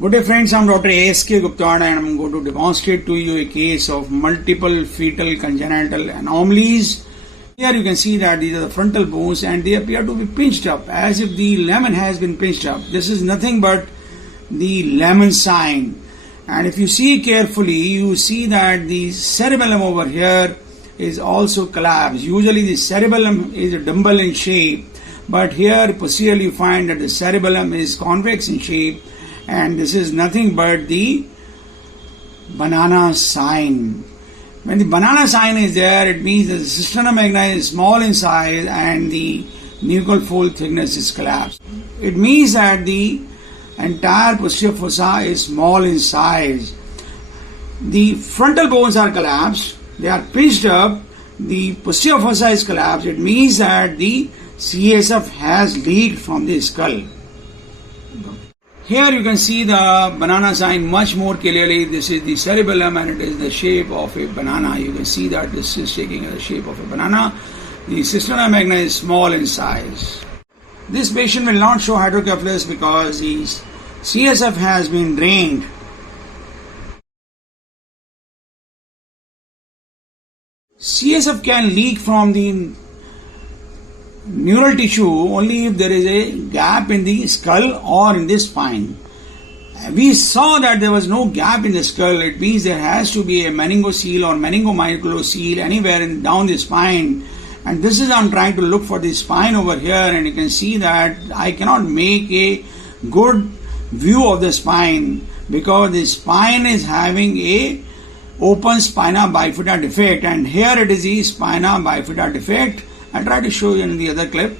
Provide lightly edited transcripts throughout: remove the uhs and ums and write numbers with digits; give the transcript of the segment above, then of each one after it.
Good day friends, I am Dr. A.S.K. Gupta and I am going to demonstrate to you a case of multiple fetal congenital anomalies. Here you can see that these are the frontal bones and they appear to be pinched up as if the lemon has been pinched up. This is nothing but the lemon sign. And if you see carefully, you see that the cerebellum over here is also collapsed. Usually the cerebellum is a dumbbell in shape, but here posteriorly you find that the cerebellum is convex in shape. And this is nothing but the banana sign. When the banana sign is there, it means that the cisterna magna is small in size and the nuchal fold thickness is collapsed. It means that the entire posterior fossa is small in size. The frontal bones are collapsed, they are pinched up, the posterior fossa is collapsed. It means that the CSF has leaked from the skull. Here you can see the banana sign much more clearly. This is the cerebellum and it is the shape of a banana. You can see that this is taking the shape of a banana. The cisterna magna is small in size. This patient will not show hydrocephalus because the CSF has been drained. CSF can leak from the neural tissue only if there is a gap in the skull or in the spine. We saw that there was no gap in the skull. It means there has to be a meningocele or meningomyelocele anywhere down the spine. And this is I'm trying to look for the spine over here, and you can see that I cannot make a good view of the spine because the spine is having a open spina bifida defect, and here it is the spina bifida defect. I'll try to show you in the other clip.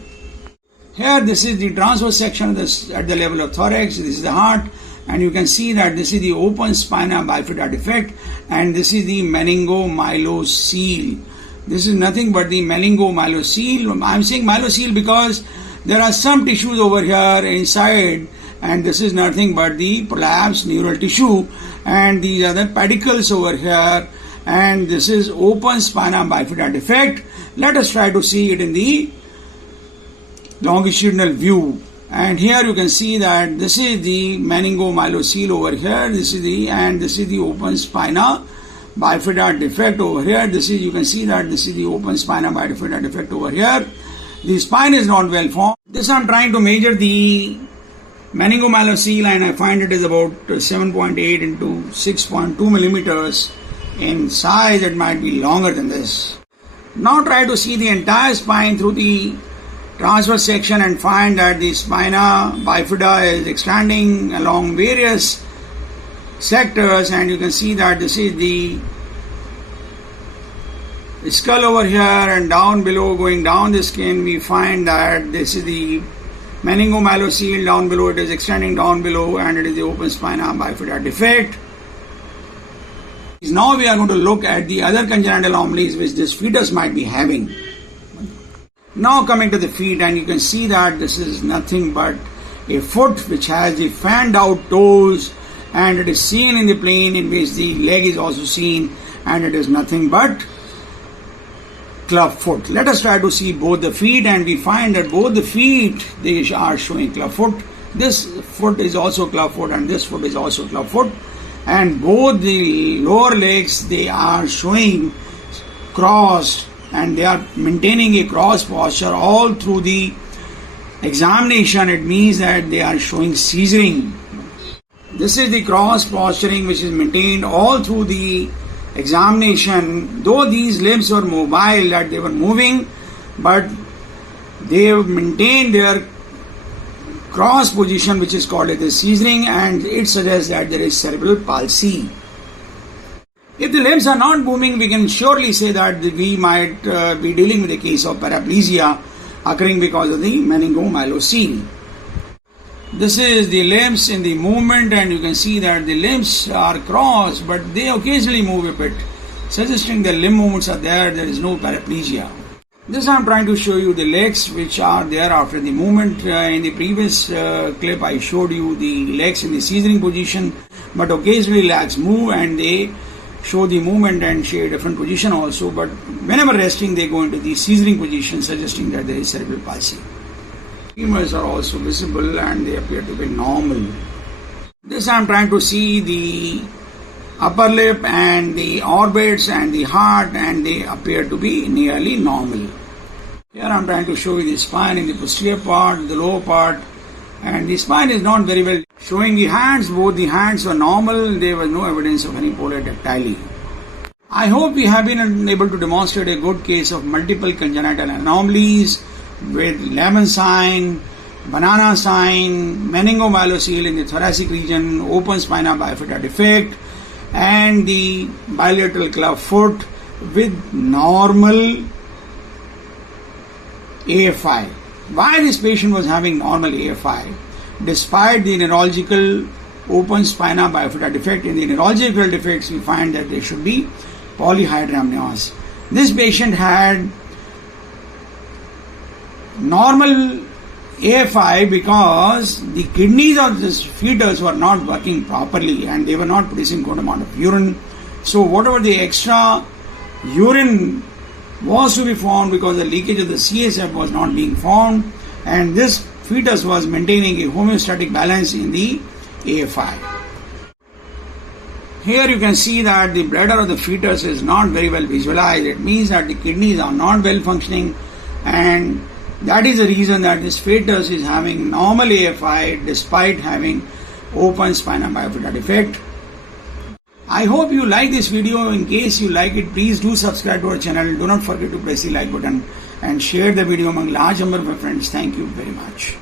Here this is the transverse section at the level of thorax. This is the heart, and you can see that this is the open spina bifida defect and this is the meningomyelocele. This is nothing but the meningomyelocele. I'm saying myelocele because there are some tissues over here inside, and this is nothing but the prolapsed neural tissue, and these are the pedicles over here, and this is open spina bifida defect. Let us try to see it in the longitudinal view. And here you can see that this is the meningomyelocele over here. This is the open spina bifida defect over here. You can see that this is the open spina bifida defect over here. The spine is not well formed. This I'm trying to measure the meningomyelocele, and I find it is about 7.8 into 6.2 millimeters in size. It might be longer than this. Now try to see the entire spine through the transverse section and find that the spina bifida is extending along various sectors, and you can see that this is the skull over here, and down below, going down the skin, we find that this is the meningomyelocele. Down below it is extending down below, and it is the open spina bifida defect. Now we are going to look at the other congenital anomalies which this fetus might be having. Now coming to the feet, and you can see that this is nothing but a foot which has the fanned out toes, and it is seen in the plane in which the leg is also seen, and it is nothing but club foot. Let us try to see both the feet, and we find that both the feet, they are showing club foot. This foot is also club foot and this foot is also club foot. And both the lower legs, they are showing crossed, and they are maintaining a cross posture all through the examination. It means that they are showing seizuring. This is the cross posturing which is maintained all through the examination. Though these limbs were mobile, that they were moving, but they have maintained their cross position, which is called as the seizuring, and it suggests that there is cerebral palsy. If the limbs are not moving, we can surely say that we might be dealing with a case of paraplegia occurring because of the meningomyelocele. This is the limbs in the movement, and you can see that the limbs are crossed, but they occasionally move a bit, suggesting the limb movements are there. There is no paraplegia. This I am trying to show you the legs which are there after the movement. In the previous clip I showed you the legs in the seizuring position, but occasionally legs move and they show the movement and show a different position also, but whenever resting they go into the seizuring position, suggesting that there is cerebral palsy. Femurs are also visible and they appear to be normal. This I am trying to see the upper lip and the orbits and the heart, and they appear to be nearly normal. Here I am trying to show you the spine in the posterior part, the lower part, and the spine is not very well. Showing the hands, both the hands were normal, there was no evidence of any polydactyly. I hope we have been able to demonstrate a good case of multiple congenital anomalies with Lehmann sign, banana sign, meningomyelocele in the thoracic region, open spina bifida defect, and the bilateral club foot with normal AFI. Why this patient was having normal AFI? Despite the neurological open spina bifida defect, in the neurological defects we find that there should be polyhydramnios. This patient had normal AFI because the kidneys of this fetus were not working properly and they were not producing good amount of urine. So whatever the extra urine was to be formed, because the leakage of the CSF was not being formed, and this fetus was maintaining a homeostatic balance in the AFI. Here you can see that the bladder of the fetus is not very well visualized. It means that the kidneys are not well functioning, and that is the reason that this fetus is having normal AFI despite having open spina bifida defect. I hope you like this video. In case you like it, please do subscribe to our channel. Do not forget to press the like button and share the video among large number of friends. Thank you very much.